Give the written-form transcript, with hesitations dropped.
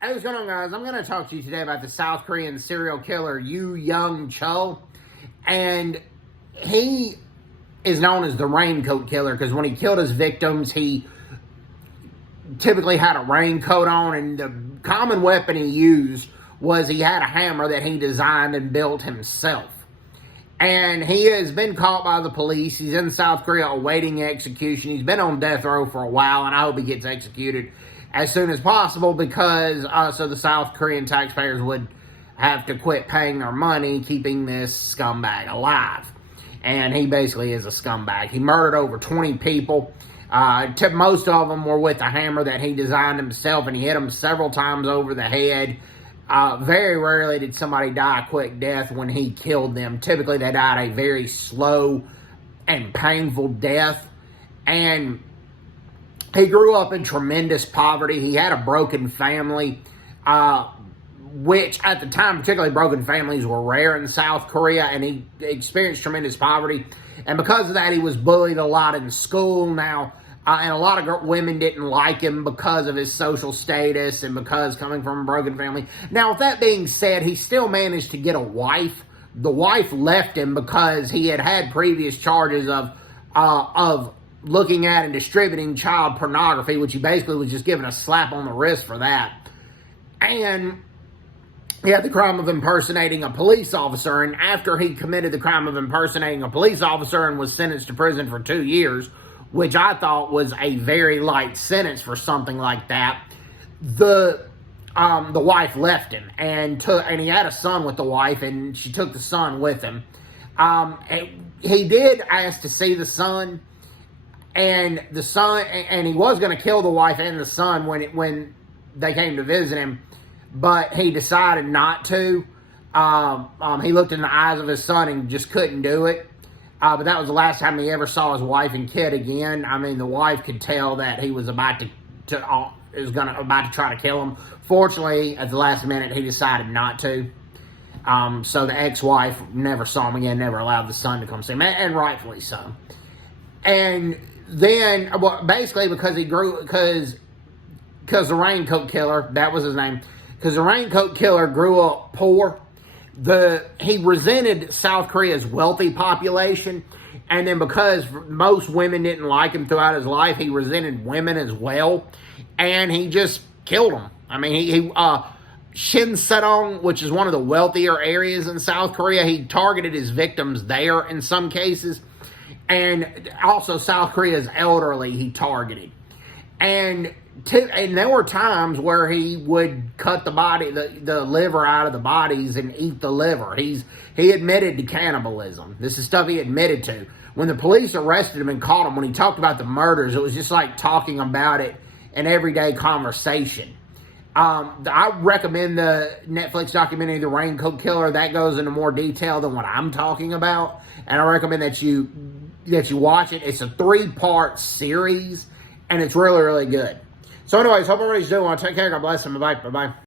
Hey, what's going on, guys? I'm going to talk to you today about the South Korean serial killer Yeong Cheol. And he is known as the raincoat killer because when he killed his victims, he typically had a raincoat on. And the common weapon he used was he had a hammer that he designed and built himself. And he has been caught by the police. He's in South Korea awaiting execution. He's been on death row for a while, and I hope he gets executed as soon as possible because so the South Korean taxpayers would have to quit paying their money keeping this scumbag alive. And he basically is a scumbag. He murdered over 20 people. Most of them were with a hammer that he designed himself, and he hit them several times over the head. Very rarely did somebody die a quick death when he killed them. Typically, they died a very slow and painful death. And he grew up in tremendous poverty. He had a broken family, which at the time, particularly broken families were rare in South Korea, and he experienced tremendous poverty. And because of that, he was bullied a lot in school now. And a lot of women didn't like him because of his social status and because coming from a broken family. Now, with that being said, he still managed to get a wife. The wife left him because he had previous charges of looking at and distributing child pornography, which he basically was just given a slap on the wrist for that. And he had the crime of impersonating a police officer. And after he committed the crime of impersonating a police officer and was sentenced to prison for 2 years, which I thought was a very light sentence for something like that, the wife left him, and he had a son with the wife, and she took the son with him. He did ask to see the son, and he was going to kill the wife and the son when they came to visit him, but he decided not to. He looked in the eyes of his son and just couldn't do it. But that was the last time he ever saw his wife and kid again. I mean, the wife could tell that he was about to try to kill him. Fortunately, at the last minute, he decided not to. So the ex-wife never saw him again, never allowed the son to come see him, and rightfully so. And then, basically, because the raincoat killer, that was his name, because the raincoat killer grew up poor. He resented South Korea's wealthy population, and then because most women didn't like him throughout his life, he resented women as well, and he just killed them. I mean, he Shinsadong, which is one of the wealthier areas in South Korea, he targeted his victims there in some cases, and also South Korea's elderly he targeted. And there were times where he would cut the liver out of the bodies and eat the liver. He admitted to cannibalism. This is stuff he admitted to. When the police arrested him and caught him, when he talked about the murders, it was just like talking about it in everyday conversation. I recommend the Netflix documentary, The Raincoat Killer. That goes into more detail than what I'm talking about. And I recommend that you watch it. It's a 3-part series, and it's really, really good. So anyways, hope everybody's doing well. Take care. God bless them. Bye-bye. Bye-bye.